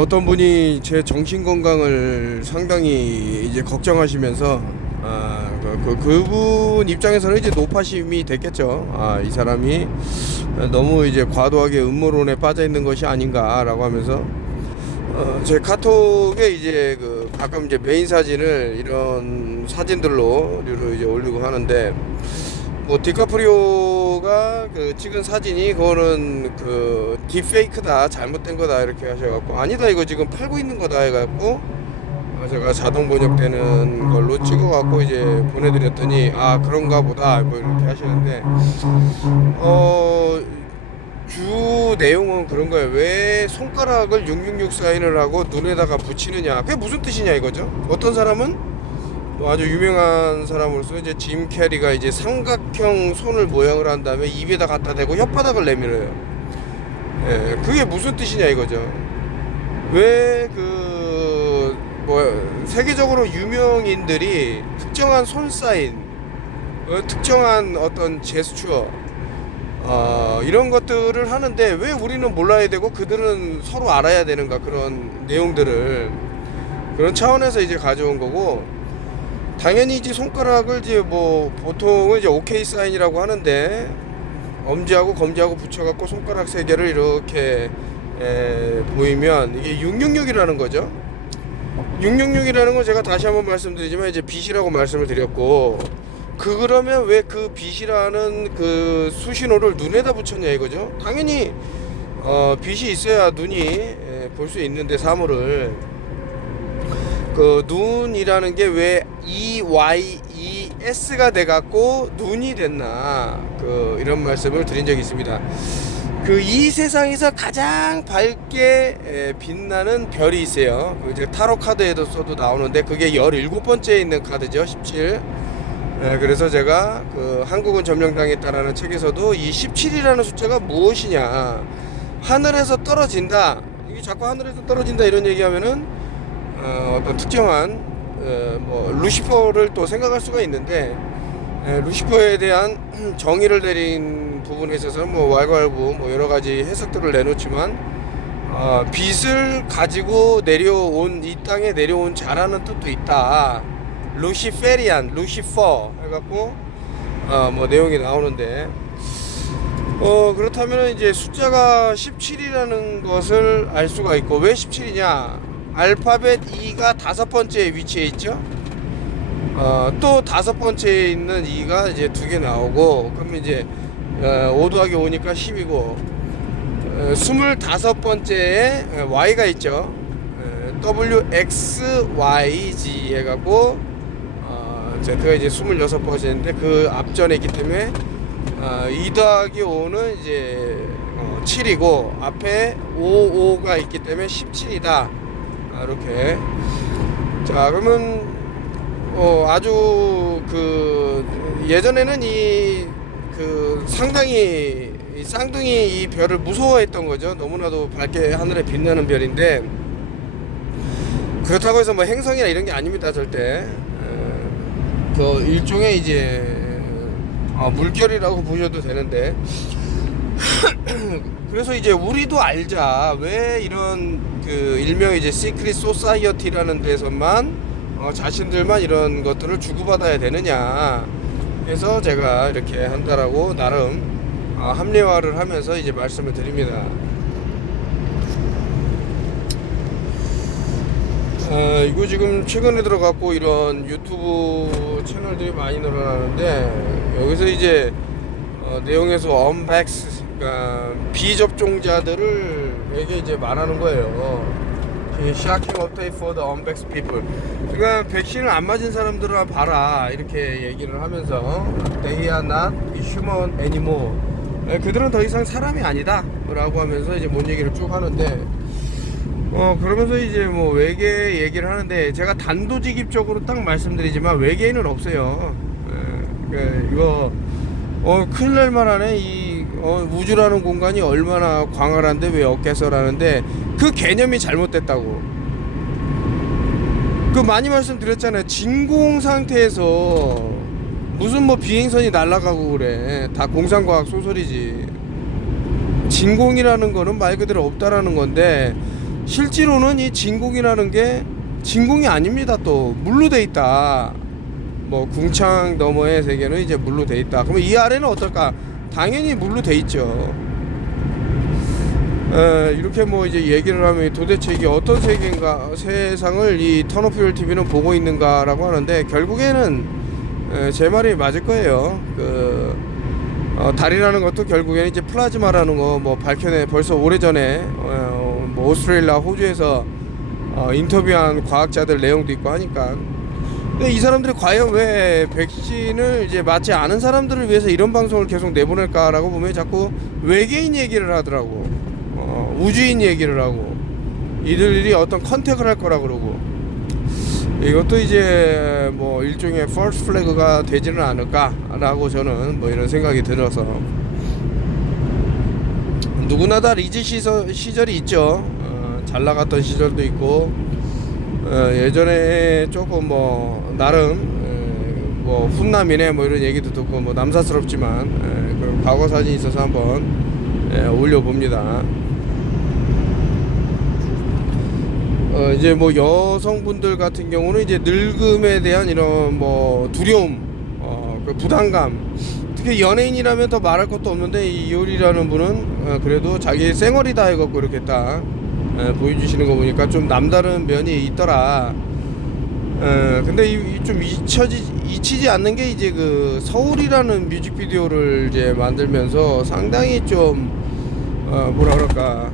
어떤 분이 제 정신 건강을 상당히 이제 걱정하시면서 그분 입장에서는 이제 노파심이 됐겠죠. 이 사람이 너무 이제 과도하게 음모론에 빠져 있는 것이 아닌가라고 하면서 제 카톡에 이제 가끔 이제 메인 사진을 이런 사진들로 이제 올리고 하는데, 뭐 디카프리오가 찍은 사진이 그거는 딥페이크다, 잘못된 거다 이렇게 하셔갖고, 아니다 이거 지금 팔고 있는 거다 해갖고 제가 자동 번역되는 걸로 찍어갖고 이제 보내드렸더니 그런가 보다 뭐 이렇게 하시는데, 주 내용은 그런 거예요. 왜 손가락을 666 사인을 하고 눈에다가 붙이느냐, 그게 무슨 뜻이냐 이거죠. 어떤 사람은 아주 유명한 사람으로서 이제 짐 캐리가 이제 삼각형 손을 모양을 한 다음에 입에다 갖다 대고 혓바닥을 내밀어요. 그게 무슨 뜻이냐 이거죠. 왜 세계적으로 유명인들이 특정한 손 사인, 특정한 어떤 제스처, 이런 것들을 하는데 왜 우리는 몰라야 되고 그들은 서로 알아야 되는가, 그런 내용들을 그런 차원에서 이제 가져온 거고, 당연히 이제 손가락을 이제 보통은 이제 오케이 사인이라고 하는데, 엄지하고 검지하고 붙여갖고 손가락 세 개를 이렇게 보이면 이게 666이라는 거죠. 666이라는 건 제가 다시 한번 말씀드리지만 이제 빛이라고 말씀을 드렸고, 그러면 왜 그 빛이라는 수신호를 눈에다 붙였냐 이거죠. 당연히 빛이 있어야 눈이 볼 수 있는데, 사물을 눈이라는 게 왜 EYES가 돼갖고 눈이 됐나, 이런 말씀을 드린 적이 있습니다. 이 세상에서 가장 밝게 빛나는 별이 있어요. 이제 타로 카드에도 써도 나오는데 그게 17번째에 있는 카드죠. 17. 그래서 제가 한국은 점령당했다라는 책에서도 이 17이라는 숫자가 무엇이냐, 하늘에서 떨어진다, 이게 자꾸 하늘에서 떨어진다 이런 얘기하면은 어떤 특정한 루시퍼를 또 생각할 수가 있는데, 루시퍼에 대한 정의를 내린 부분에 있어서 왈가왈부 여러 가지 해석들을 내놓지만, 빛을 가지고 내려온, 이 땅에 내려온 자라는 뜻도 있다. 루시페리안, 루시퍼 해갖고 내용이 나오는데, 그렇다면 이제 숫자가 17이라는 것을 알 수가 있고, 왜 17이냐? 알파벳 E가 5번째에 위치해 있죠. 또 5번째에 있는 E가 이제 2개 나오고, 그러면 이제 5 더하기 5니까 10이고, 25번째에 Y가 있죠. WXYG 해갖고 Z가 이제 26번째인데 그 앞전에 있기 때문에 2 더하기 5는 이제 7이고, 앞에 55가 있기 때문에 17이다. 이렇게. 자, 그러면 아주 예전에는 상당히 이 쌍둥이 이 별을 무서워했던 거죠. 너무나도 밝게 하늘에 빛나는 별인데, 그렇다고 해서 행성이나 이런 게 아닙니다, 절대. 일종의 이제 물결이라고 보셔도 되는데, 그래서 이제 우리도 알자, 왜 이런 일명 이제 시크릿 소사이어티라는 데서만 자신들만 이런 것들을 주고받아야 되느냐 해서 제가 이렇게 한다라고 나름 합리화를 하면서 이제 말씀을 드립니다. 이거 지금 최근에 들어갔고 이런 유튜브 채널들이 많이 늘어나는데, 여기서 이제 내용에서 언백스, 그러니까 비접종자들에게 이제 말하는 거예요. Shocking update for the unvaxxed people. 그러니까 백신을 안 맞은 사람들을 봐라, 이렇게 얘기를 하면서 They are not human anymore. 그들은 더 이상 사람이 아니다 라고 하면서 이제 뭔 얘기를 쭉 하는데, 그러면서 이제 외계 얘기를 하는데, 제가 단도직입적으로 딱 말씀드리지만 외계인은 없어요. 이거 큰일 날 만하네. 우주라는 공간이 얼마나 광활한데 왜 없겠어라는데, 그 개념이 잘못됐다고. 많이 말씀드렸잖아요. 진공 상태에서 무슨 비행선이 날아가고 그래. 다 공상과학 소설이지. 진공이라는 거는 말 그대로 없다라는 건데, 실제로는 이 진공이라는 게 진공이 아닙니다. 또 물로 돼 있다. 뭐 궁창 너머의 세계는 이제 물로 돼 있다. 그러면 이 아래는 어떨까? 당연히 물로 돼 있죠. 이렇게 뭐 이제 얘기를 하면 도대체 이게 어떤 세계인가, 세상을 이 턴오프힐 TV는 보고 있는가라고 하는데, 결국에는 제 말이 맞을 거예요. 달이라는 것도 결국에는 이제 플라즈마라는 거 뭐 밝혀내 벌써 오래전에 뭐 오스트레일리아, 호주에서 인터뷰한 과학자들 내용도 있고 하니까. 근데 이 사람들이 과연 왜 백신을 이제 맞지 않은 사람들을 위해서 이런 방송을 계속 내보낼까라고 보면 자꾸 외계인 얘기를 하더라고. 우주인 얘기를 하고 이들이 어떤 컨택을 할 거라 그러고, 이것도 이제 뭐 일종의 false flag가 되지는 않을까라고 저는 뭐 이런 생각이 들어서, 누구나 다 리즈 시절이 있죠. 잘 나갔던 시절도 있고, 예전에 조금 뭐 나름 뭐 훈남이네 뭐 이런 얘기도 듣고 뭐 남사스럽지만, 그런 과거 사진이 있어서 한번 올려봅니다. 이제 뭐 여성분들 같은 경우는 이제 늙음에 대한 이런 뭐 두려움, 그 부담감, 특히 연예인이라면 더 말할 것도 없는데, 이 요리라는 분은 그래도 자기 쌩얼이다 해갖고 이렇게 딱 보여주시는 거 보니까 좀 남다른 면이 있더라. 근데 좀 잊히지 않는 게, 이제 그 서울이라는 뮤직비디오를 이제 만들면서 상당히 좀 뭐라 그럴까,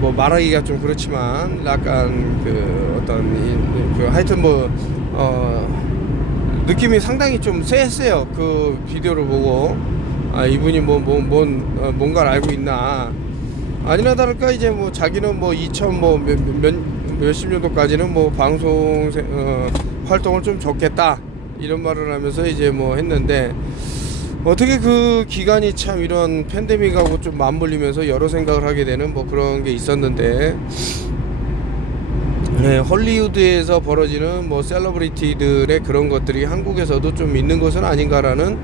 뭐 말하기가 좀 그렇지만 약간 그 어떤 그 하여튼 뭐 느낌이 상당히 좀 쎄했어요. 그 비디오를 보고 이분이 뭔가를 알고 있나. 아니나 다를까 이제 뭐 자기는 뭐 2000 뭐 몇십 년도까지는 뭐 방송 활동을 좀 적겠다 이런 말을 하면서 이제 뭐 했는데, 어떻게 그 기간이 참 이런 팬데믹하고 좀 맞물리면서 여러 생각을 하게 되는 뭐 그런 게 있었는데, 헐리우드에서 벌어지는 뭐 셀러브리티들의 그런 것들이 한국에서도 좀 있는 것은 아닌가라는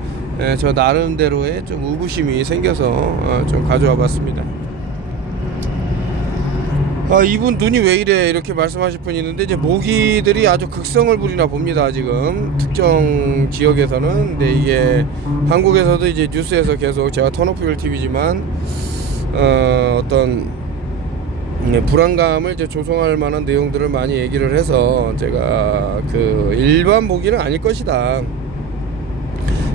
저 나름대로의 좀 의구심이 생겨서 좀 가져와 봤습니다. 이분 눈이 왜 이래 이렇게 말씀하실 분이 있는데, 이제 모기들이 아주 극성을 부리나 봅니다. 지금 특정 지역에서는. 근데 이게 한국에서도 이제 뉴스에서 계속, 제가 턴오프힐 TV지만 어떤 불안감을 이제 조성할 만한 내용들을 많이 얘기를 해서, 제가 그 일반 모기는 아닐 것이다,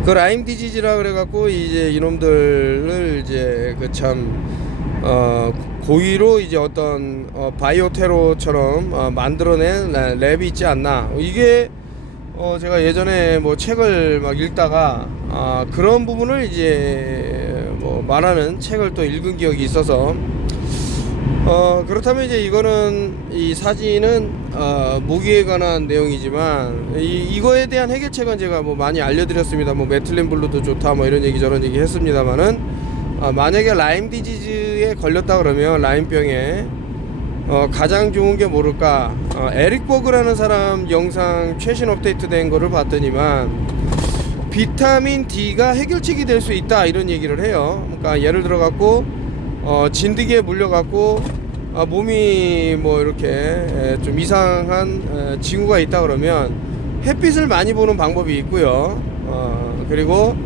그 라임 디지즈라 그래갖고 이제 이놈들을 이제 그 참 고의로 이제 어떤 바이오 테러처럼 만들어낸 랩이 있지 않나. 이게 제가 예전에 뭐 책을 막 읽다가 그런 부분을 이제 뭐 말하는 책을 또 읽은 기억이 있어서, 그렇다면 이제 이거는, 이 사진은 모기에 관한 내용이지만 이거에 대한 해결책은 제가 뭐 많이 알려드렸습니다. 뭐 메틸렌 블루도 좋다 뭐 이런 얘기 저런 얘기 했습니다만은, 만약에 라임 디지즈에 걸렸다 그러면, 라임병에 가장 좋은 게 모를까, 에릭 버그라는 사람 영상 최신 업데이트 된 거를 봤더니만 비타민 D가 해결책이 될 수 있다 이런 얘기를 해요. 그러니까 예를 들어 갖고 진드기에 물려 갖고 몸이 뭐 이렇게 좀 이상한 징후가 있다 그러면 햇빛을 많이 보는 방법이 있고요. 그리고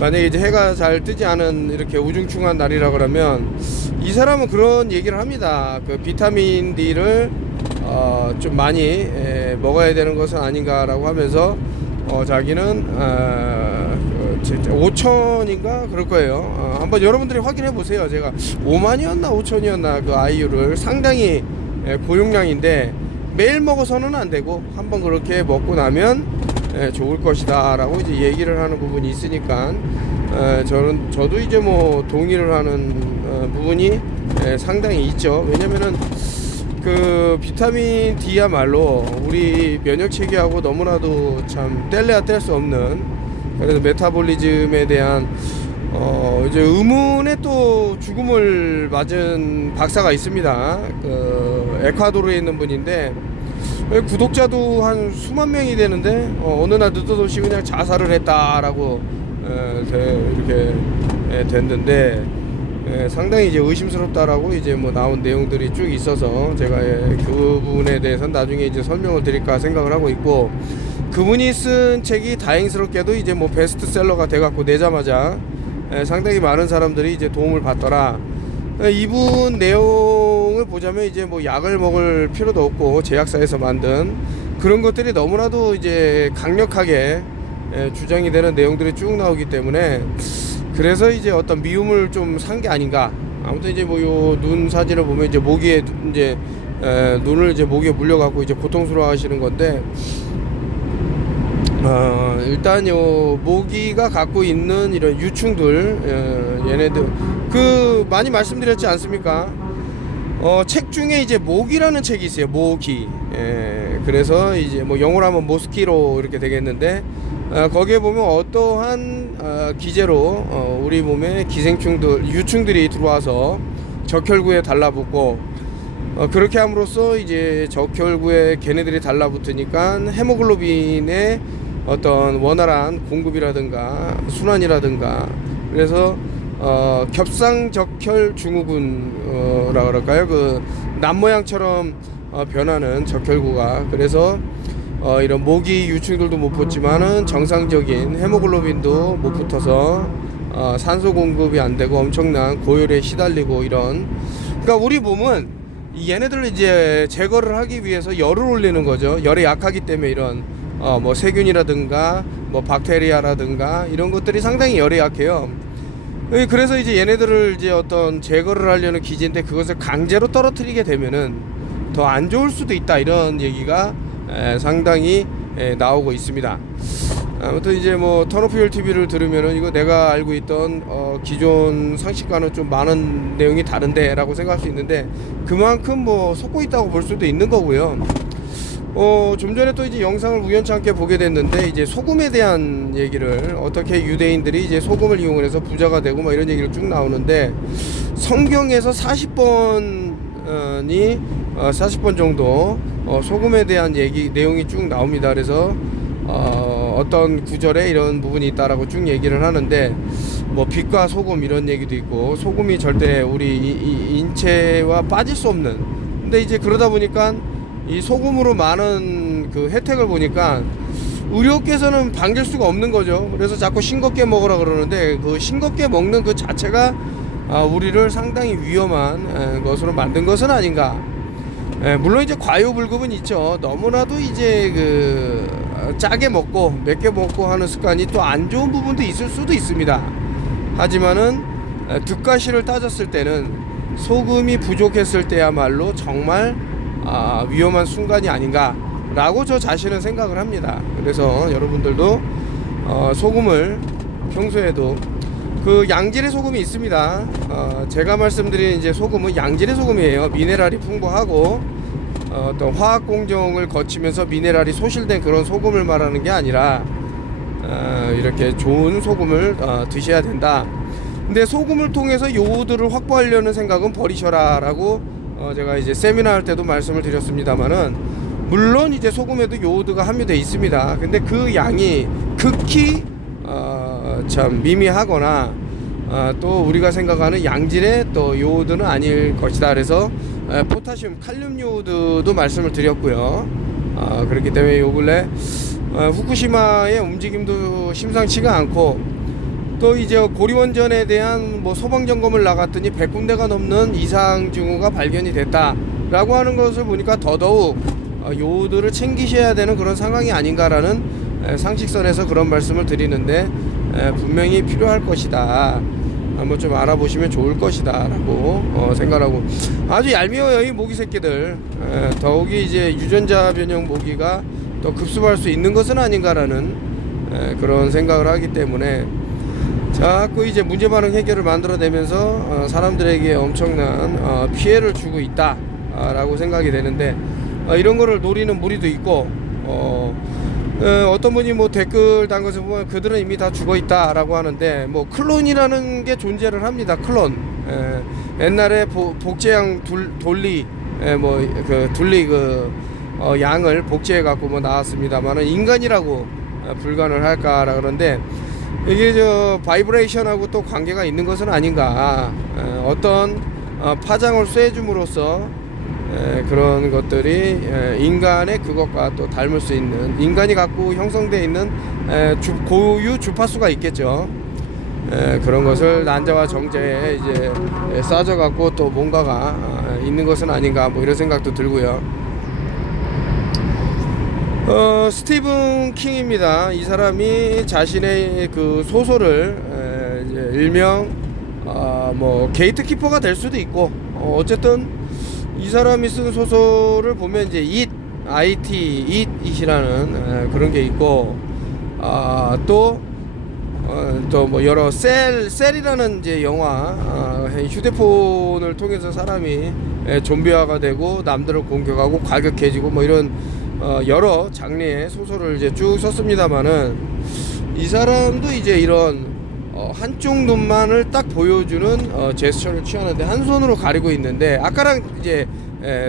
만약에 이제 해가 잘 뜨지 않은 이렇게 우중충한 날이라 그러면, 이 사람은 그런 얘기를 합니다. 그 비타민 D를 좀 많이 먹어야 되는 것은 아닌가라고 하면서, 자기는 5천인가 그럴 거예요. 한번 여러분들이 확인해 보세요. 제가 5만이었나 5천이었나 그 아이유를 상당히 고용량인데, 매일 먹어서는 안 되고 한번 그렇게 먹고 나면 좋을 것이다 라고 이제 얘기를 하는 부분이 있으니까, 저도 이제 뭐 동의를 하는 부분이 상당히 있죠. 왜냐면은 그 비타민 D야말로 우리 면역 체계하고 너무나도 참 뗄래야 뗄 수 없는, 그래서 메타볼리즘에 대한 이제 의문의 또 죽음을 맞은 박사가 있습니다. 그 에콰도르에 있는 분인데, 구독자도 한 수만 명이 되는데 어느 날 느닷없이 그냥 자살을 했다라고 이렇게 됐는데 상당히 이제 의심스럽다라고 이제 뭐 나온 내용들이 쭉 있어서 제가 그 부분에 대해서는 나중에 이제 설명을 드릴까 생각을 하고 있고, 그분이 쓴 책이 다행스럽게도 이제 뭐 베스트셀러가 돼갖고 내자마자 상당히 많은 사람들이 이제 도움을 받더라. 이분 내용을 보자면 이제 뭐 약을 먹을 필요도 없고 제약사에서 만든 그런 것들이 너무나도 이제 강력하게 주장이 되는 내용들이 쭉 나오기 때문에, 그래서 이제 어떤 미움을 좀 산 게 아닌가. 아무튼 이제 뭐 요 눈 사진을 보면 이제 모기에 이제 눈을 이제 모기에 물려갖고 이제 고통스러워하시는 건데, 일단 요 모기가 갖고 있는 이런 유충들, 얘네들 그 많이 말씀드렸지 않습니까? 책 중에 이제 모기라는 책이 있어요. 모기. 그래서 이제 뭐 영어로 하면 모스키로 이렇게 되겠는데, 거기에 보면 어떠한 기제로 우리 몸에 기생충들, 유충들이 들어와서 적혈구에 달라붙고, 그렇게 함으로써 이제 적혈구에 걔네들이 달라붙으니까 헤모글로빈의 어떤 원활한 공급이라든가 순환이라든가, 그래서 겹상적혈 증후군이라 그럴까요? 그 남모양처럼 변하는 적혈구가, 그래서 이런 모기 유충들도 못 붙지만은 정상적인 헤모글로빈도 못 붙어서 산소 공급이 안 되고 엄청난 고열에 시달리고 이런. 그러니까 우리 몸은 얘네들을 이제 제거를 하기 위해서 열을 올리는 거죠. 열에 약하기 때문에 이런 뭐 세균이라든가 뭐 박테리아라든가 이런 것들이 상당히 열에 약해요. 그래서 이제 얘네들을 이제 어떤 제거를 하려는 기제인데, 그것을 강제로 떨어뜨리게 되면은 더 안 좋을 수도 있다, 이런 얘기가 상당히 나오고 있습니다. 아무튼 이제 뭐 턴오프힐 TV를 들으면은 이거 내가 알고 있던 기존 상식과는 좀 많은 내용이 다른데 라고 생각할 수 있는데, 그만큼 뭐 속고 있다고 볼 수도 있는 거고요. 좀 전에 또 이제 영상을 우연찮게 보게 됐는데, 이제 소금에 대한 얘기를, 어떻게 유대인들이 이제 소금을 이용해서 부자가 되고 막 이런 얘기를 쭉 나오는데, 성경에서 40번 정도 소금에 대한 얘기 내용이 쭉 나옵니다. 그래서 어떤 구절에 이런 부분이 있다라고 쭉 얘기를 하는데, 뭐 빛과 소금 이런 얘기도 있고, 소금이 절대 우리 인체와 빠질 수 없는. 근데 이제 그러다 보니까 이 소금으로 많은 그 혜택을 보니까 의료계에서는 반길 수가 없는 거죠. 그래서 자꾸 싱겁게 먹으라 그러는데, 그 싱겁게 먹는 그 자체가 우리를 상당히 위험한 것으로 만든 것은 아닌가. 물론 이제 과유불급은 있죠. 너무나도 이제 그 짜게 먹고 맵게 먹고 하는 습관이 또 안 좋은 부분도 있을 수도 있습니다. 하지만은 득과 실을 따졌을 때는 소금이 부족했을 때야말로 정말 위험한 순간이 아닌가 라고 저 자신은 생각을 합니다. 그래서 여러분들도 소금을 평소에도, 그 양질의 소금이 있습니다. 제가 말씀드린 이제 소금은 양질의 소금이에요. 미네랄이 풍부하고 어떤 화학 공정을 거치면서 미네랄이 소실된 그런 소금을 말하는 게 아니라 이렇게 좋은 소금을 드셔야 된다. 근데 소금을 통해서 요오드를 확보하려는 생각은 버리셔라 라고 제가 이제 세미나 할 때도 말씀을 드렸습니다만은, 물론 이제 소금에도 요오드가 함유되어 있습니다. 근데 그 양이 극히 참 미미하거나 또 우리가 생각하는 양질의 또 요오드는 아닐 것이다. 그래서 포타슘, 칼륨 요오드도 말씀을 드렸고요. 그렇기 때문에 요 근래 후쿠시마의 움직임도 심상치가 않고, 또 이제 고리원전에 대한 뭐 소방 점검을 나갔더니 100군데가 넘는 이상 징후가 발견이 됐다라고 하는 것을 보니까 더더욱 요오드를 챙기셔야 되는 그런 상황이 아닌가라는 상식선에서 그런 말씀을 드리는데, 분명히 필요할 것이다. 한번 좀 알아보시면 좋을 것이다 라고 생각하고, 아주 얄미워요 이 모기 새끼들. 더욱이 이제 유전자 변형 모기가 또 급습할 수 있는 것은 아닌가라는 그런 생각을 하기 때문에, 자꾸 이제 문제 반응 해결을 만들어내면서 사람들에게 엄청난 피해를 주고 있다 라고 생각이 되는데, 이런 거를 노리는 무리도 있고, 어떤 분이 뭐 댓글 단 것을 보면 그들은 이미 다 죽어 있다 라고 하는데, 뭐 클론이라는 게 존재를 합니다. 클론. 옛날에 복제양 돌리, 뭐 그 둘리 그 양을 복제해 갖고 뭐 나왔습니다만은, 인간이라고 불간을 할까라 그런데, 이게 저 바이브레이션하고 또 관계가 있는 것은 아닌가. 어떤 파장을 쐬줌으로써 그런 것들이 인간의 그것과 또 닮을 수 있는, 인간이 갖고 형성되어 있는 고유 주파수가 있겠죠. 그런 것을 난자와 정제에 이제 싸져 갖고 또 뭔가가 있는 것은 아닌가, 뭐 이런 생각도 들고요. 스티븐 킹입니다. 이 사람이 자신의 그 소설을 이제 일명 뭐 게이트키퍼가 될 수도 있고, 어쨌든 이 사람이 쓴 소설을 보면 이제 it이라는 그런 게 있고, 또 뭐 여러 셀이라는 이제 영화, 휴대폰을 통해서 사람이 좀비화가 되고 남들을 공격하고 과격해지고 뭐 이런 여러 장르의 소설을 이제 쭉 썼습니다만은, 이 사람도 이제 이런 한쪽 눈만을 딱 보여주는 제스처를 취하는데 한 손으로 가리고 있는데, 아까랑 이제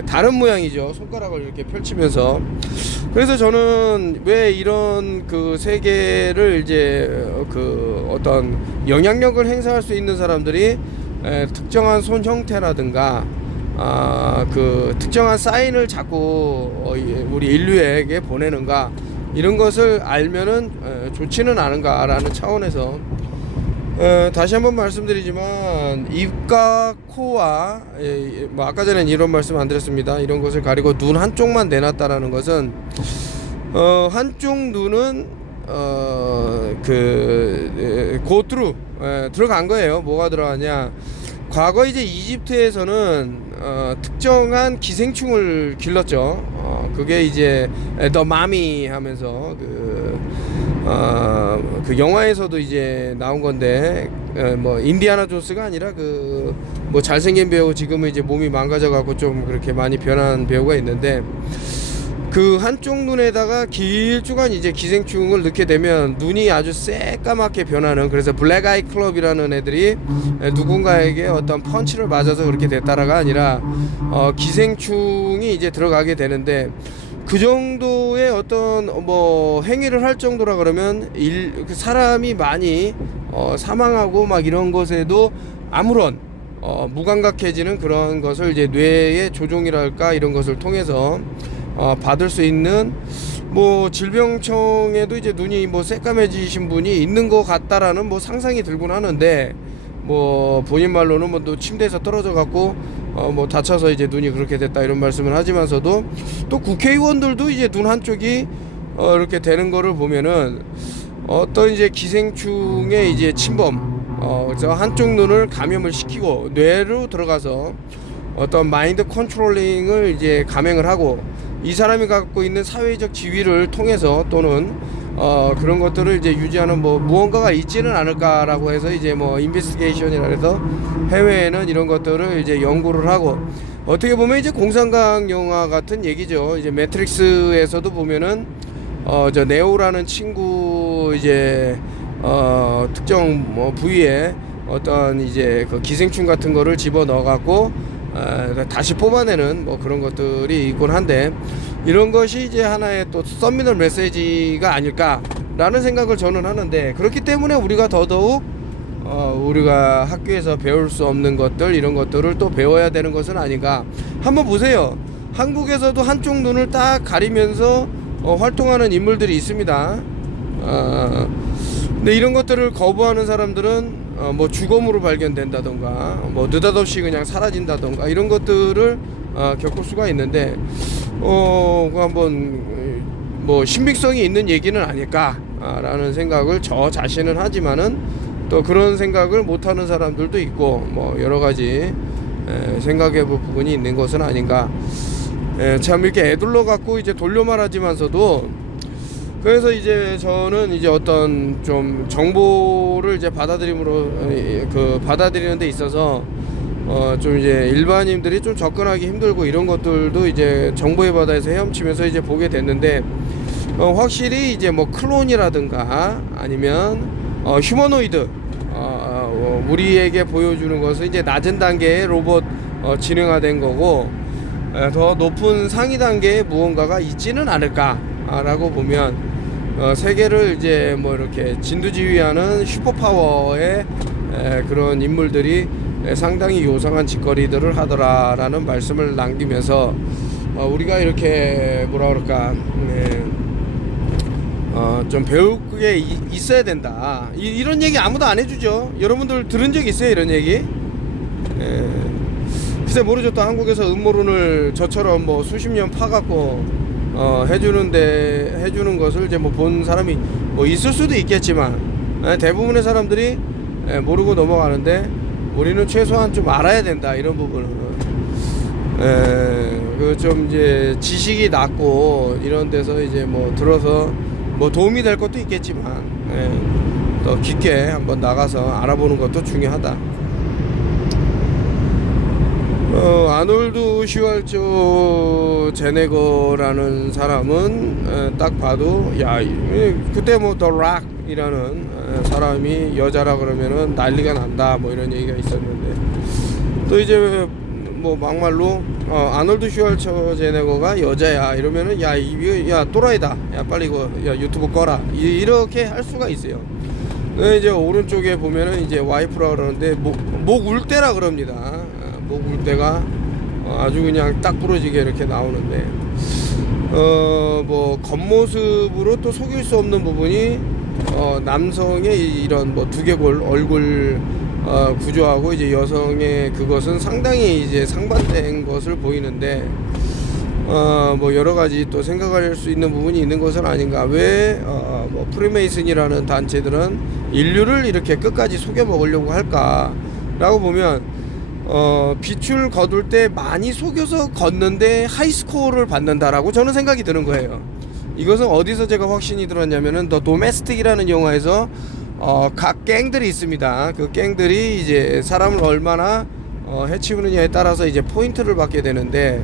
다른 모양이죠. 손가락을 이렇게 펼치면서. 그래서 저는 왜 이런 그 세계를 이제 그 어떤 영향력을 행사할 수 있는 사람들이 특정한 손 형태라든가 그 특정한 사인을 자꾸 우리 인류에게 보내는가, 이런 것을 알면은 좋지는 않은가라는 차원에서 다시 한번 말씀드리지만, 입과 코와 뭐 아까 전에 이런 말씀 안 드렸습니다. 이런 것을 가리고 눈 한쪽만 내놨다라는 것은 한쪽 눈은 그 고트루 들어간 거예요. 뭐가 들어가냐? 과거 이제 이집트에서는 특정한 기생충을 길렀죠. 그게 이제 더 마미 하면서 그 영화에서도 이제 나온 건데, 뭐 인디아나 존스가 아니라 그 뭐 잘생긴 배우, 지금은 이제 몸이 망가져 갖고 좀 그렇게 많이 변한 배우가 있는데, 그 한쪽 눈에다가 길쭉한 이제 기생충을 넣게 되면 눈이 아주 새까맣게 변하는, 그래서 블랙 아이 클럽이라는 애들이 누군가에게 어떤 펀치를 맞아서 그렇게 됐다라가 아니라 기생충이 이제 들어가게 되는데, 그 정도의 어떤 뭐 행위를 할 정도라 그러면 그 사람이 많이 사망하고 막 이런 것에도 아무런 무감각해지는 그런 것을 이제 뇌의 조종이랄까 이런 것을 통해서 받을 수 있는, 뭐 질병청에도 이제 눈이 뭐 새까매지신 분이 있는 것 같다라는 뭐 상상이 들곤 하는데, 뭐 본인 말로는 뭐 또 침대에서 떨어져 갖고 뭐 다쳐서 이제 눈이 그렇게 됐다 이런 말씀을 하지만서도, 또 국회의원들도 이제 눈 한쪽이 이렇게 되는 거를 보면은 어떤 이제 기생충의 이제 침범, 그래서 한쪽 눈을 감염을 시키고 뇌로 들어가서 어떤 마인드 컨트롤링을 이제 감행을 하고, 이 사람이 갖고 있는 사회적 지위를 통해서 또는 그런 것들을 이제 유지하는 뭐 무언가가 있지는 않을까라고 해서 이제 뭐 인베스티게이션이라 해서 해외에는 이런 것들을 이제 연구를 하고, 어떻게 보면 이제 공상과학 영화 같은 얘기죠. 이제 매트릭스에서도 보면은 저 네오라는 친구 이제 특정 뭐 부위에 어떤 이제 그 기생충 같은 거를 집어 넣어 갖고 다시 뽑아내는 뭐 그런 것들이 있곤 한데, 이런 것이 이제 하나의 또 서미널 메시지가 아닐까라는 생각을 저는 하는데, 그렇기 때문에 우리가 더더욱 우리가 학교에서 배울 수 없는 것들, 이런 것들을 또 배워야 되는 것은 아닌가. 한번 보세요. 한국에서도 한쪽 눈을 딱 가리면서 활동하는 인물들이 있습니다. 근데 이런 것들을 거부하는 사람들은 뭐 주검으로 발견된다던가 뭐 느닷없이 그냥 사라진다던가 이런 것들을 겪을 수가 있는데, 한번 뭐 신빙성이 있는 얘기는 아닐까라는 생각을 저 자신은 하지만은, 또 그런 생각을 못하는 사람들도 있고, 뭐 여러 가지 생각해 볼 부분이 있는 것은 아닌가. 참 이렇게 애둘러 갖고 이제 돌려 말하지만서도, 그래서 이제 저는 이제 어떤 좀 정보를 이제 받아들이는 데 있어서 좀 이제 일반인들이 좀 접근하기 힘들고 이런 것들도 이제 정보의 바다에서 헤엄치면서 이제 보게 됐는데, 확실히 이제 뭐 클론이라든가 아니면 휴머노이드, 우리에게 보여주는 것은 이제 낮은 단계의 로봇 지능화된 거고, 더 높은 상위 단계의 무언가가 있지는 않을까라고 보면 세계를 이제 뭐 이렇게 진두지휘하는 슈퍼파워의 그런 인물들이 상당히 요상한 짓거리들을 하더라라는 말씀을 남기면서 우리가 이렇게 뭐라 그럴까 좀 배울 게 있어야 된다. 이런 얘기 아무도 안 해주죠. 여러분들 들은 적 있어요, 이런 얘기? 글쎄 모르죠. 또 한국에서 음모론을 저처럼 뭐 수십 년 파갖고 해주는 것을 이제 뭐 본 사람이 뭐 있을 수도 있겠지만 대부분의 사람들이 모르고 넘어가는데 우리는 최소한 좀 알아야 된다, 이런 부분은. 그 좀 이제 지식이 낮고 이런 데서 이제 뭐 들어서 뭐 도움이 될 것도 있겠지만 더 깊게 한번 나가서 알아보는 것도 중요하다. 아놀드 슈왈츠제네거라는 사람은 딱 봐도 야, 그때 뭐 더 락이라는 사람이 여자라 그러면은 난리가 난다, 뭐 이런 얘기가 있었는데, 또 이제 뭐 막말로 아놀드 슈왈츠제네거가 여자야 이러면은 야 또라이다, 야 빨리 이거 야 유튜브 꺼라, 이렇게 할 수가 있어요. 이제 오른쪽에 보면은 이제 와이프라 그러는데 목 울 때라 그럽니다. 목 울 때가 아주 그냥 딱 부러지게 이렇게 나오는데, 뭐 겉모습으로 또 속일 수 없는 부분이 남성의 이런 뭐 두개골 얼굴 구조하고 이제 여성의 그것은 상당히 이제 상반된 것을 보이는데, 뭐 여러 가지 또 생각할 수 있는 부분이 있는 것은 아닌가. 왜 뭐 프리메이슨이라는 단체들은 인류를 이렇게 끝까지 속여 먹으려고 할까라고 보면, 빛을 거둘 때 많이 속여서 걷는데 하이스코어를 받는다라고 저는 생각이 드는 거예요. 이것은 어디서 제가 확신이 들었냐면은 더 도메스틱이라는 영화에서 각 갱들이 있습니다. 그 갱들이 이제 사람을 얼마나 해치우느냐에 따라서 이제 포인트를 받게 되는데,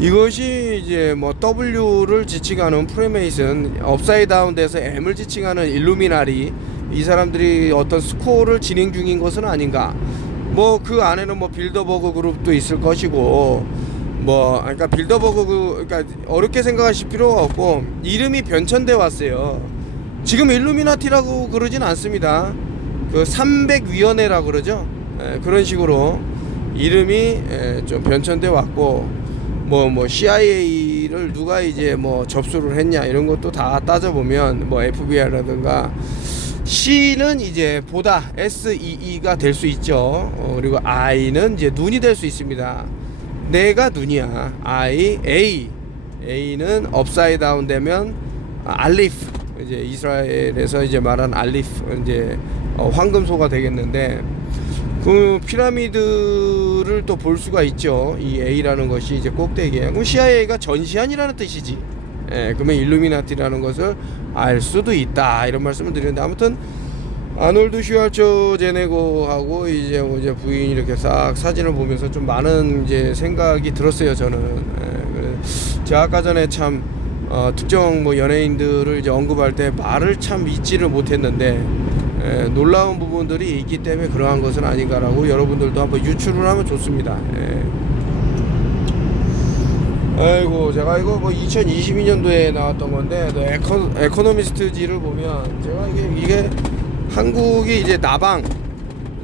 이것이 이제 뭐 W를 지칭하는 프리메이슨, 업사이드 다운 돼서 M을 지칭하는 일루미나리, 이 사람들이 어떤 스코어를 진행 중인 것은 아닌가. 뭐 그 안에는 뭐 빌더버그 그룹도 있을 것이고, 뭐 그러니까 빌더버그 그러니까 어렵게 생각하실 필요가 없고, 이름이 변천돼 왔어요. 지금 일루미나티라고 그러진 않습니다. 그 300위원회라고 그러죠. 그런 식으로 이름이 좀 변천돼 왔고, 뭐 CIA를 누가 이제 뭐 접수를 했냐 이런 것도 다 따져보면 뭐 FBI라든가, C는 이제 보다 SEE가 될 수 있죠. 그리고 I는 이제 눈이 될 수 있습니다. 내가 눈이야. A는 업사이드 다운 되면 알리프, 이제 이스라엘에서 이제 말한 알리프, 이제 황금소가 되겠는데, 그 피라미드를 또 볼 수가 있죠. 이 A라는 것이 이제 꼭대기에. 그럼 CIA가 전시안이라는 뜻이지. 그러면 일루미나티라는 것을 알 수도 있다, 이런 말씀을 드리는데, 아무튼 아놀드 슈왈츠제네거하고 이제 부인이 이렇게 싹 사진을 보면서 좀 많은 이제 생각이 들었어요, 저는. 제가 아까 전에 참 특정 뭐 연예인들을 이제 언급할 때 말을 참 잊지를 못했는데, 놀라운 부분들이 있기 때문에 그러한 것은 아닌가라고 여러분들도 한번 유추를 하면 좋습니다. 아이고, 제가 이거 뭐 2022년도에 나왔던 건데, 에코노미스트지를 보면 제가 이게 한국이 이제 나방,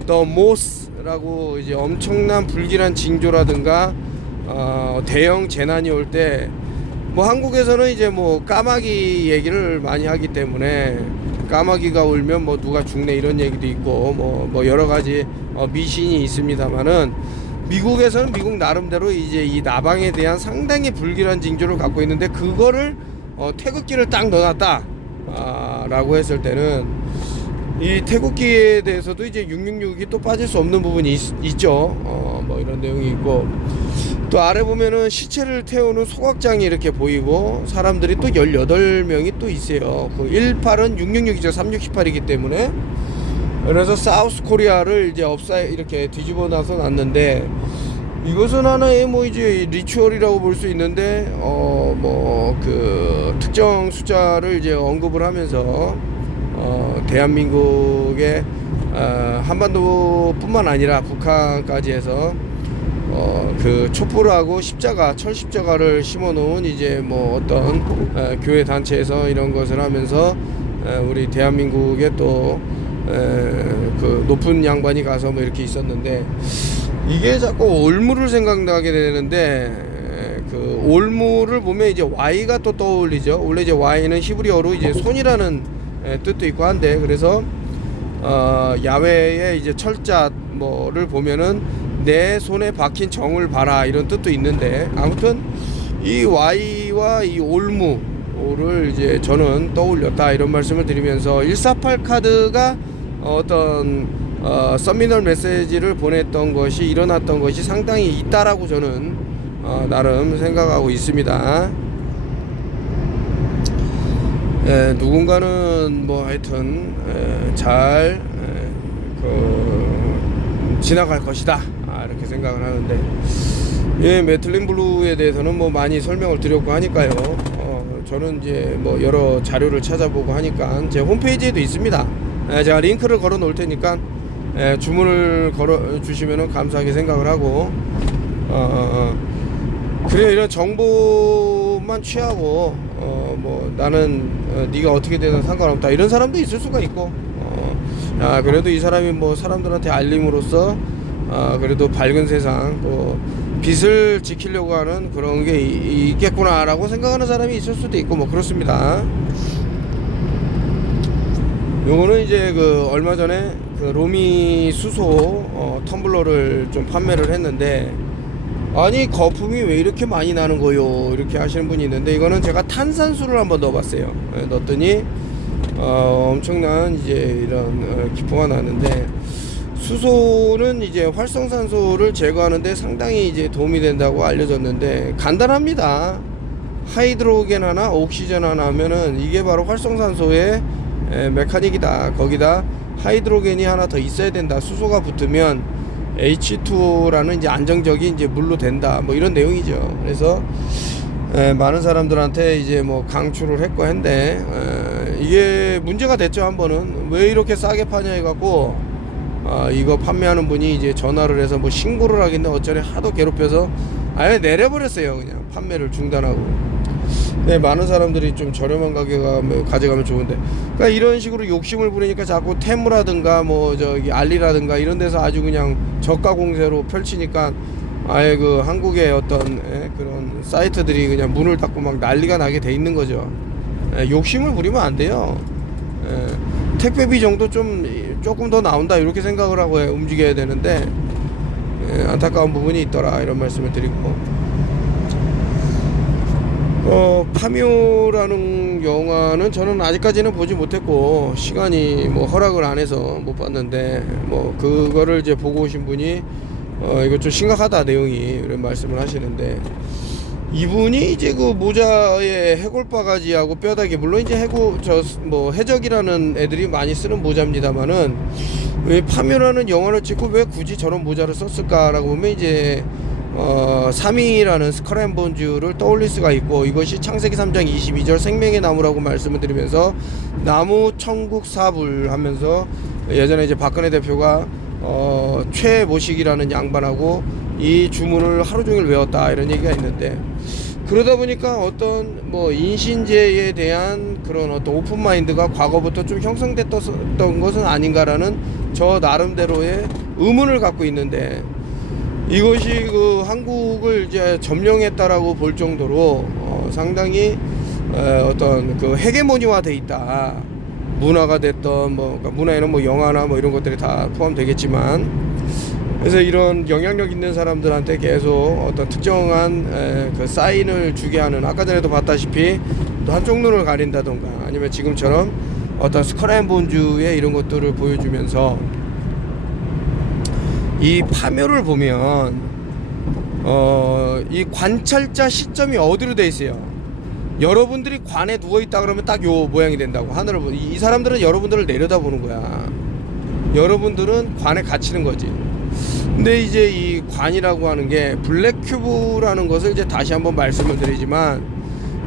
더 모스라고 이제 엄청난 불길한 징조라든가 대형 재난이 올 때, 뭐 한국에서는 이제 뭐 까마귀 얘기를 많이 하기 때문에 까마귀가 울면 뭐 누가 죽네 이런 얘기도 있고, 뭐 여러 가지 미신이 있습니다만은, 미국에서는 미국 나름대로 이제 이 나방에 대한 상당히 불길한 징조를 갖고 있는데, 그거를 태극기를 딱 넣어놨다 라고 했을 때는, 이 태극기에 대해서도 이제 666이 또 빠질 수 없는 부분이 있죠. 뭐 이런 내용이 있고, 또 아래 보면은 시체를 태우는 소각장이 이렇게 보이고, 사람들이 또 18명이 또 있어요. 그 18은 666이죠. 3618이기 때문에. 그래서 사우스 코리아를 이제 이렇게 뒤집어 놔서 놨는데, 이것은 하나의 뭐 이제 리추얼이라고 볼 수 있는데, 뭐 그 특정 숫자를 이제 언급을 하면서 대한민국의 한반도뿐만 아니라 북한까지 해서 그 촛불하고 십자가, 철 십자가를 심어 놓은 이제 뭐 어떤 교회 단체에서 이런 것을 하면서 우리 대한민국에 또 그 높은 양반이 가서 뭐 이렇게 있었는데, 이게 자꾸 올무를 생각나게 되는데, 그 올무를 보면 이제 Y가 또 떠올리죠. 원래 이제 Y는 히브리어로 이제 손이라는 뜻도 있고 한데, 그래서 야외에 이제 철자 뭐를 보면은 내 손에 박힌 정을 봐라 이런 뜻도 있는데, 아무튼 이 Y와 이 올무를 이제 저는 떠올렸다 이런 말씀을 드리면서, 148 카드가 어떤 서미널 메시지를 보냈던 것이, 일어났던 것이 상당히 있다라고 저는 나름 생각하고 있습니다. 누군가는 뭐 하여튼 잘 지나갈 것이다 이렇게 생각을 하는데, 메틀린 블루에 대해서는 뭐 많이 설명을 드렸고 하니까요. 저는 이제 뭐 여러 자료를 찾아보고 하니까 제 홈페이지에도 있습니다. 제가 링크를 걸어 놓을 테니까 주문을 걸어 주시면은 감사하게 생각을 하고, 그래 이런 정보만 취하고 뭐 나는 네가 어떻게 되든 상관없다 이런 사람도 있을 수가 있고, 그래도 이 사람이 뭐 사람들한테 알림으로써 그래도 밝은 세상, 또 빛을 지키려고 하는 그런 게 있겠구나 라고 생각하는 사람이 있을 수도 있고 뭐 그렇습니다. 요거는 이제 그 얼마 전에 그 로미 수소 텀블러를 좀 판매를 했는데, 아니 거품이 왜 이렇게 많이 나는 거요 이렇게 하시는 분이 있는데, 이거는 제가 탄산수를 한번 넣어봤어요. 넣었더니 엄청난 이제 이런 기포가 나는데, 수소는 이제 활성산소를 제거하는데 상당히 이제 도움이 된다고 알려졌는데, 간단합니다. 하이드로겐 하나 옥시전 하나 하면은 이게 바로 활성산소의 메카닉이다. 거기다 하이드로겐이 하나 더 있어야 된다. 수소가 붙으면 H2라는 이제 안정적인 이제 물로 된다. 뭐 이런 내용이죠. 그래서 많은 사람들한테 이제 뭐 강추를 했고 한데, 이게 문제가 됐죠. 한 번은 왜 이렇게 싸게 파냐 해갖고 이거 판매하는 분이 이제 전화를 해서 뭐 신고를 하겠네 어쩌네 하도 괴롭혀서 아예 내려버렸어요. 그냥 판매를 중단하고. 많은 사람들이 좀 저렴한 가격에 가져가면 좋은데, 그러니까 이런 식으로 욕심을 부리니까 자꾸 테무라든가 뭐 저기 알리라든가 이런 데서 아주 그냥 저가 공세로 펼치니까 아예 그 한국의 어떤 그런 사이트들이 그냥 문을 닫고 막 난리가 나게 돼 있는 거죠. 욕심을 부리면 안 돼요. 택배비 정도 조금 더 나온다 이렇게 생각을 하고 움직여야 되는데, 안타까운 부분이 있더라 이런 말씀을 드리고, 파묘라는 영화는 저는 아직까지는 보지 못했고, 시간이 뭐 허락을 안 해서 못 봤는데, 뭐 그거를 이제 보고 오신 분이 이거 좀 심각하다 내용이 이런 말씀을 하시는데, 이분이 이제 그 모자에 해골바가지하고 뼈다귀, 물론 이제 해적이라는 애들이 많이 쓰는 모자입니다만은, 왜 파묘라는 영화를 찍고 왜 굳이 저런 모자를 썼을까라고 보면 이제 3위라는 스컬앤본즈를 떠올릴 수가 있고, 이것이 창세기 3장 22절 생명의 나무라고 말씀을 드리면서 나무 천국 사불 하면서, 예전에 이제 박근혜 대표가 최모식이라는 양반하고 이 주문을 하루 종일 외웠다 이런 얘기가 있는데, 그러다 보니까 어떤 뭐 인신제에 대한 그런 어떤 오픈마인드가 과거부터 좀 형성됐던 것은 아닌가라는 저 나름대로의 의문을 갖고 있는데, 이것이 그 한국을 이제 점령했다라고 볼 정도로 상당히 어떤 그 헤게모니화 돼 있다. 문화가 됐던 뭐 그러니까 문화에는 뭐 영화나 뭐 이런 것들이 다 포함되겠지만, 그래서 이런 영향력 있는 사람들한테 계속 어떤 특정한 그 사인을 주게 하는, 아까 전에도 봤다시피 또 한쪽 눈을 가린다던가 아니면 지금처럼 어떤 스컬앤본즈의 이런 것들을 보여주면서, 이 파묘를 보면 이 관찰자 시점이 어디로 돼 있어요. 여러분들이 관에 누워 있다 그러면 딱 요 모양이 된다고. 하늘을 보는 이 사람들은 여러분들을 내려다보는 거야. 여러분들은 관에 갇히는 거지. 근데 이제 이 관이라고 하는 게 블랙 큐브라는 것을 이제 다시 한번 말씀을 드리지만,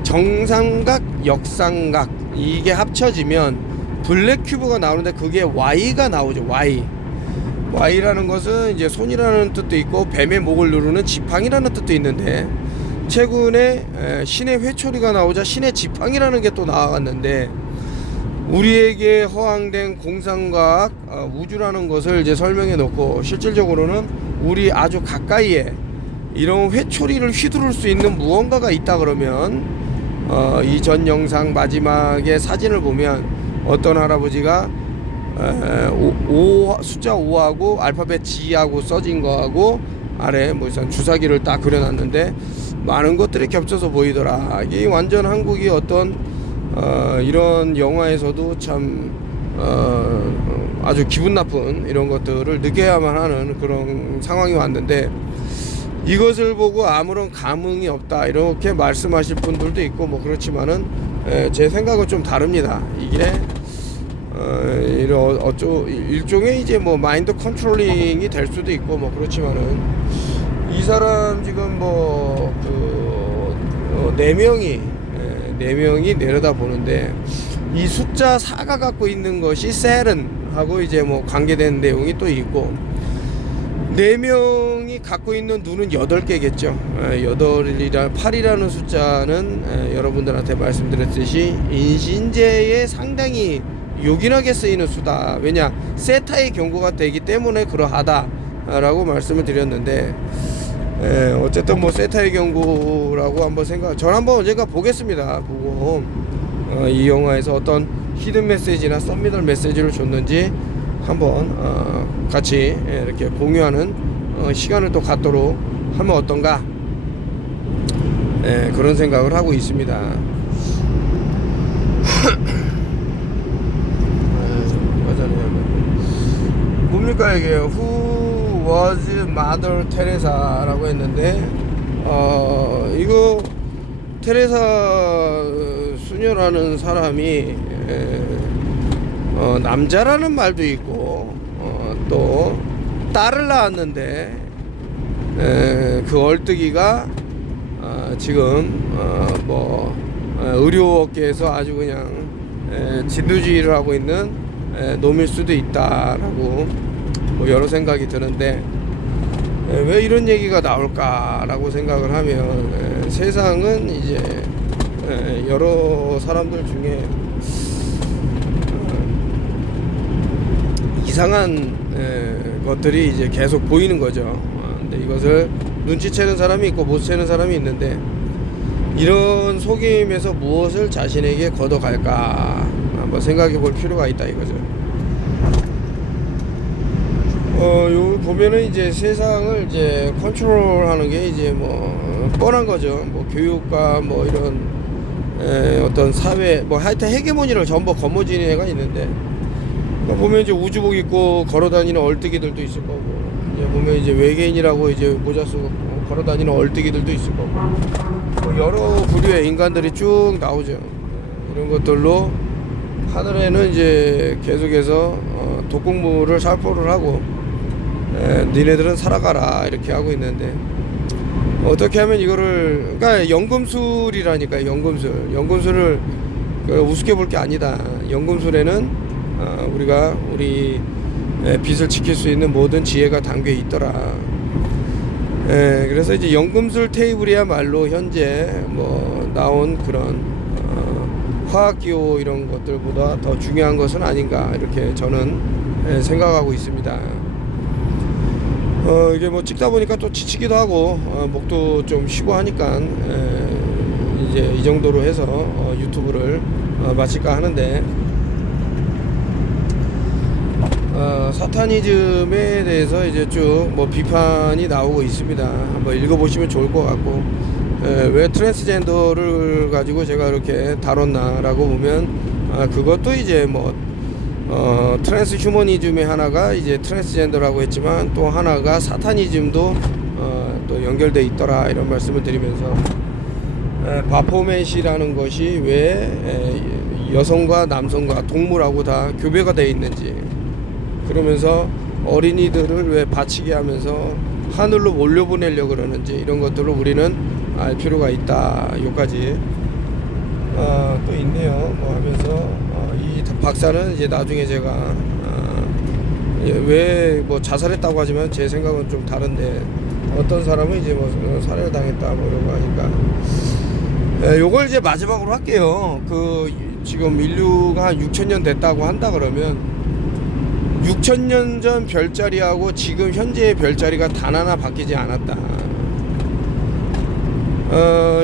정삼각, 역삼각 이게 합쳐지면 블랙 큐브가 나오는데, 그게 Y가 나오죠. Y. Y라는 것은 이제 손이라는 뜻도 있고 뱀의 목을 누르는 지팡이라는 뜻도 있는데, 최근에 신의 회초리가 나오자 신의 지팡이라는 게 또 나왔는데, 우리에게 허황된 공상과학 우주라는 것을 이제 설명해 놓고, 실질적으로는 우리 아주 가까이에 이런 회초리를 휘두를 수 있는 무언가가 있다 그러면, 이 전 영상 마지막에 사진을 보면 어떤 할아버지가 숫자 5하고 알파벳 G하고 써진 거하고 아래 뭐 주사기를 딱 그려놨는데 많은 것들이 겹쳐서 보이더라. 이게 완전 한국이 어떤 이런 영화에서도 참 아주 기분 나쁜 이런 것들을 느껴야만 하는 그런 상황이 왔는데, 이것을 보고 아무런 감흥이 없다 이렇게 말씀하실 분들도 있고 뭐 그렇지만은 제 생각은 좀 다릅니다. 이게 일종의 이제 뭐 마인드 컨트롤링이 될 수도 있고 뭐 그렇지만은, 이 사람 지금 뭐 네 명이 내려다 보는데, 이 숫자 4가 갖고 있는 것이 셀은 하고 이제 뭐 관계된 내용이 또 있고, 4명이 갖고 있는 눈은 8개겠죠. 8이라는 숫자는 여러분들한테 말씀드렸듯이 인신제에 상당히 요긴하게 쓰이는 수다. 왜냐, 세타의 경고가 되기 때문에 그러하다 라고 말씀을 드렸는데, 어쨌든 뭐 세타의 경고라고 한번 저는 한번 언젠가 보겠습니다. 보고 이 영화에서 어떤 히든 메시지나 서미널 메시지를 줬는지 한번 같이 이렇게 공유하는 시간을 또 갖도록 하면 어떤가, 그런 생각을 하고 있습니다. 뭡니까 이게 Who was Mother Teresa라고 했는데, 이거 테레사 수녀라는 사람이 남자라는 말도 있고, 또 딸을 낳았는데 그 얼뜨기가 지금 뭐 의료업계에서 아주 그냥 진두지휘를 하고 있는 놈일 수도 있다라고 뭐 여러 생각이 드는데, 왜 이런 얘기가 나올까라고 생각을 하면, 세상은 이제 여러 사람들 중에 이상한 것들이 이제 계속 보이는 거죠. 근데 이것을 눈치채는 사람이 있고 못 채는 사람이 있는데, 이런 속임에서 무엇을 자신에게 걷어갈까 한번 생각해 볼 필요가 있다 이거죠. 요 보면은 이제 세상을 이제 컨트롤하는 게 이제 뭐 뻔한 거죠. 뭐 교육과 뭐 이런 어떤 사회 뭐 하여튼 헤게모니를 전부 거머쥐는 애가 있는데, 보면 이제 우주복 입고 걸어다니는 얼뜨기들도 있을 거고, 이제 보면 이제 외계인이라고 이제 모자 쓰고 걸어다니는 얼뜨기들도 있을 거고, 뭐 여러 부류의 인간들이 쭉 나오죠. 이런 것들로 하늘에는 이제 계속해서 독극물을 살포를 하고, 니네들은 살아가라 이렇게 하고 있는데, 어떻게 하면 이거를, 그러니까 연금술이라니까요. 연금술을 우습게 볼 게 아니다. 연금술에는 우리가 우리 빚을 지킬 수 있는 모든 지혜가 담겨 있더라. 그래서 이제 연금술 테이블이야말로 현재 뭐 나온 그런 화학기호 이런 것들보다 더 중요한 것은 아닌가 이렇게 저는 생각하고 있습니다. 이게 뭐 찍다 보니까 또 지치기도 하고 목도 좀 쉬고 하니까 이제 이 정도로 해서 유튜브를 마칠까 하는데, 사타니즘에 대해서 이제 쭉 뭐 비판이 나오고 있습니다. 한번 읽어보시면 좋을 것 같고, 왜 트랜스젠더를 가지고 제가 이렇게 다뤘나라고 보면, 그것도 이제 뭐 트랜스 휴머니즘의 하나가 이제 트랜스젠더라고 했지만, 또 하나가 사타니즘도 또 연결돼 있더라 이런 말씀을 드리면서, 바포맷이라는 것이 왜 여성과 남성과 동물하고 다 교배가 되어 있는지, 그러면서 어린이들을 왜 바치게 하면서 하늘로 몰려보내려고 그러는지, 이런 것들을 우리는 알 필요가 있다. 여기까지 또 있네요. 뭐 하면서 이 박사는 이제 나중에 제가 왜 뭐 자살했다고 하지만 제 생각은 좀 다른데, 어떤 사람은 이제 뭐 살해를 당했다 뭐 이런 거 하니까, 요걸 이제 마지막으로 할게요. 그 지금 인류가 한 6,000년 됐다고 한다 그러면 6,000년 전 별자리하고 지금 현재의 별자리가 단 하나 바뀌지 않았다.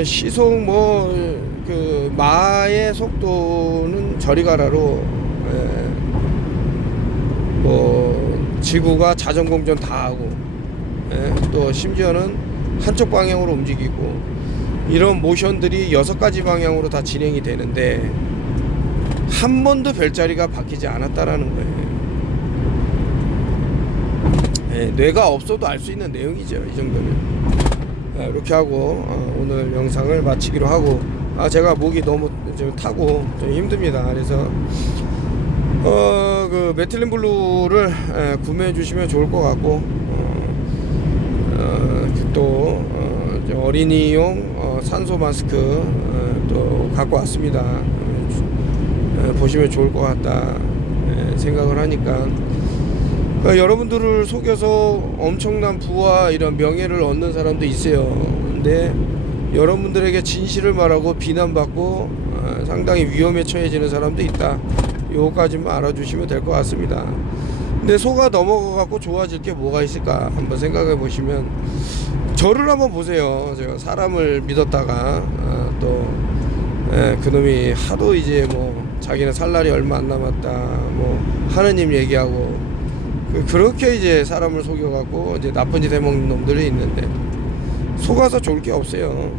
시속 그 마의 속도는 저리 가라로, 뭐 지구가 자전공전 다 하고, 또 심지어는 한쪽 방향으로 움직이고, 이런 모션들이 6가지 방향으로 다 진행이 되는데 한 번도 별자리가 바뀌지 않았다라는 거예요. 뇌가 없어도 알 수 있는 내용이죠, 이 정도면. 이렇게 하고 오늘 영상을 마치기로 하고, 제가 목이 너무 좀 타고 좀 힘듭니다. 그래서 그 메틸린 블루를 구매해 주시면 좋을 것 같고, 또 어린이용 산소 마스크 또 갖고 왔습니다. 보시면 좋을 것 같다 생각을 하니까, 여러분들을 속여서 엄청난 부와 이런 명예를 얻는 사람도 있어요. 근데 여러분들에게 진실을 말하고 비난받고 상당히 위험에 처해지는 사람도 있다. 요거까지만 알아주시면 될 것 같습니다. 근데 속아 넘어가 갖고 좋아질 게 뭐가 있을까 한번 생각해 보시면, 저를 한번 보세요. 제가 사람을 믿었다가 또 그놈이 하도 이제 뭐 자기는 살 날이 얼마 안 남았다 뭐 하느님 얘기하고, 그렇게 이제 사람을 속여 갖고 이제 나쁜 짓 해먹는 놈들이 있는데, 속아서 좋을 게 없어요.